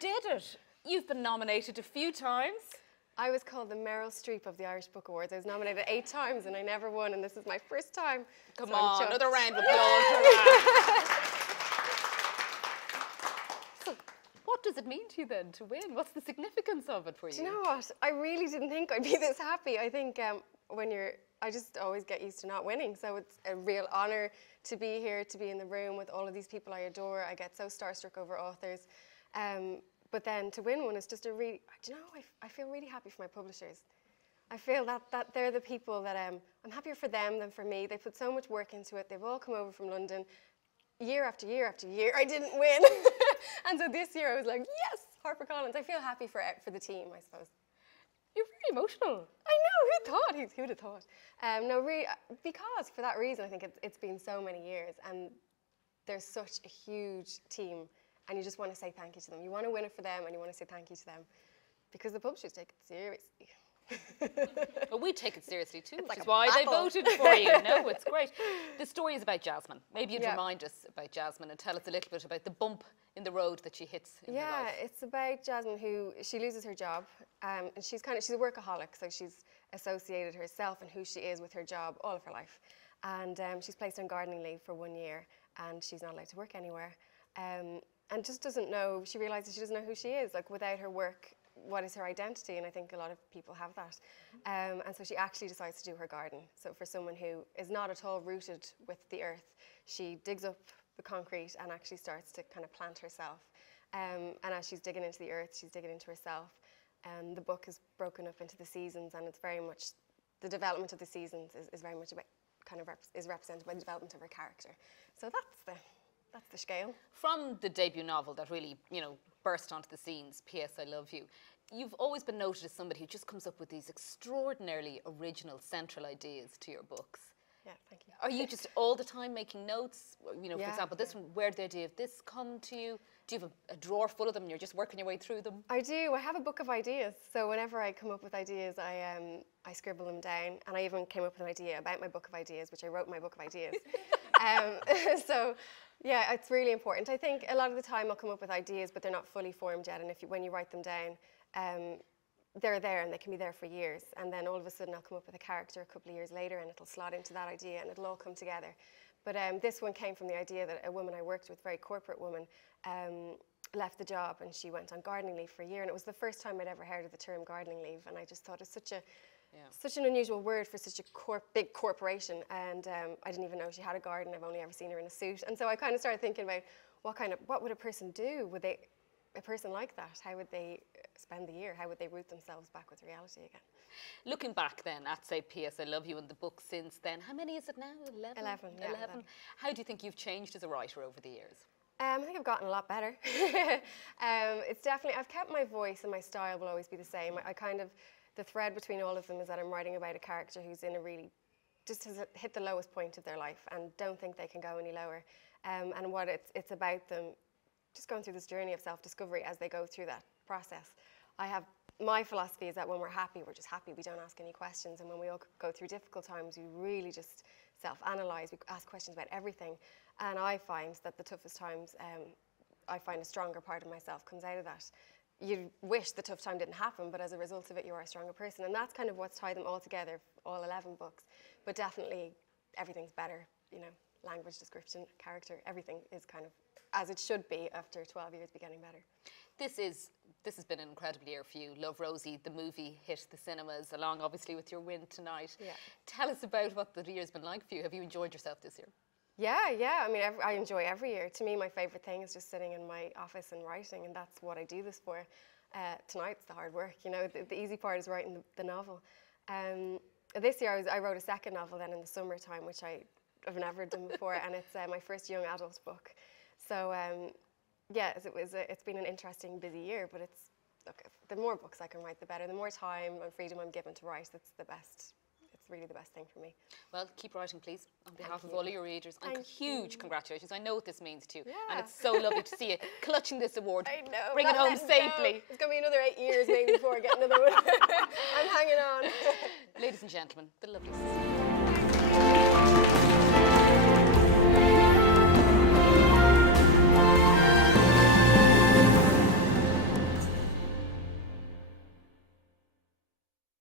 did it. You've been nominated a few times. I was called the Meryl Streep of the Irish Book Awards. I was nominated 8 times and I never won, and this is my first time. Come so on, another round of applause. So, what does it mean to you then to win? What's the significance of it for you? Do you know what? I really didn't think I'd be this happy. I think I just always get used to not winning. So it's a real honour to be here, to be in the room with all of these people I adore. I get so starstruck over authors. But then to win one is just a really, do you know, I feel really happy for my publishers. I feel that they're the people that I'm happier for them than for me. They put so much work into it. They've all come over from London year after year after year. I didn't win. And so this year I was like, yes, HarperCollins. I feel happy for the team, I suppose. You're very emotional. I know, who thought? Who'd have thought? No, really, because for that reason, I think it's been so many years and there's such a huge team and you just want to say thank you to them. You want to win it for them and you want to say thank you to them because the publishers take it seriously. Well, we take it seriously too, which like is a why they battle. voted for you. No, it's great. The story is about Jasmine. Maybe you'd remind us about Jasmine and tell us a little bit about the bump in the road that she hits in her life. It's about Jasmine who, she loses her job and she's a workaholic, so she's associated herself and who she is with her job all of her life. And she's placed on gardening leave for 1 year and she's not allowed to work anywhere. And just doesn't know, she realises she doesn't know who she is, like without her work, what is her identity? And I think a lot of people have that. And so she actually decides to do her garden. So for someone who is not at all rooted with the earth, she digs up the concrete and actually starts to kind of plant herself. And as she's digging into the earth, she's digging into herself. And the book is broken up into the seasons, and it's very much, the development of the seasons is very much about, is represented by the development of her character. So that's the scale. From the debut novel that really, burst onto the scenes, P.S. I Love You, you've always been noted as somebody who just comes up with these extraordinarily original central ideas to your books. Yeah, thank you. Are you just all the time making notes? For example, this one, where did the idea of this come to you? Do you have a drawer full of them and you're just working your way through them? I do. I have a book of ideas. So whenever I come up with ideas, I scribble them down. And I even came up with an idea about my book of ideas, which I wrote in my book of ideas. So yeah, it's really important. I think a lot of the time I'll come up with ideas, but they're not fully formed yet. And when you write them down, they're there and they can be there for years. And then all of a sudden I'll come up with a character a couple of years later and it'll slot into that idea and it'll all come together. But this one came from the idea that a woman I worked with, a very corporate woman, left the job and she went on gardening leave for a year. And it was the first time I'd ever heard of the term gardening leave. And I just thought it's such an unusual word for such a big corporation. And I didn't even know she had a garden. I've only ever seen her in a suit. And so I kind of started thinking about what would a person do? A person like that, how would they spend the year? How would they root themselves back with reality again? Looking back then at, say, P.S. I Love You and the book since then, how many is it now? 11? 11, yeah. 11. How do you think you've changed as a writer over the years? I think I've gotten a lot better. It's definitely, I've kept my voice and my style will always be the same. The thread between all of them is that I'm writing about a character who's in just has hit the lowest point of their life and don't think they can go any lower. And what it's about them just going through this journey of self-discovery as they go through that process. My philosophy is that when we're happy, we're just happy. We don't ask any questions. And when we all go through difficult times, we really just self-analyze. We ask questions about everything. And I find that the toughest times, I find a stronger part of myself comes out of that. You wish the tough time didn't happen, but as a result of it, you are a stronger person. And that's kind of what's tied them all together, all 11 books. But definitely, everything's better. Language, description, character, everything is kind of as it should be after 12 years, be getting better. This has been an incredible year for you. Love, Rosie, the movie hit the cinemas, along obviously with your win tonight. Yeah. Tell us about what the year's been like for you. Have you enjoyed yourself this year? Yeah. I mean, I enjoy every year. To me, my favourite thing is just sitting in my office and writing, and that's what I do this for. Tonight's the hard work, the easy part is writing the novel. This year I wrote a second novel then in the summertime, which I've never done before, and it's my first young adult book. So it's been an interesting, busy year, but the more books I can write, the better. The more time and freedom I'm given to write, that's the best. It's really the best thing for me. Well, keep writing, please, on behalf of you. all of your readers. And huge congratulations. I know what this means to you. Yeah. And it's so lovely to see you clutching this award. I know. Bring it home safely. Go. It's going to be another 8 years maybe before I get another one. I'm hanging on. Ladies and gentlemen, the lovely Cecelia.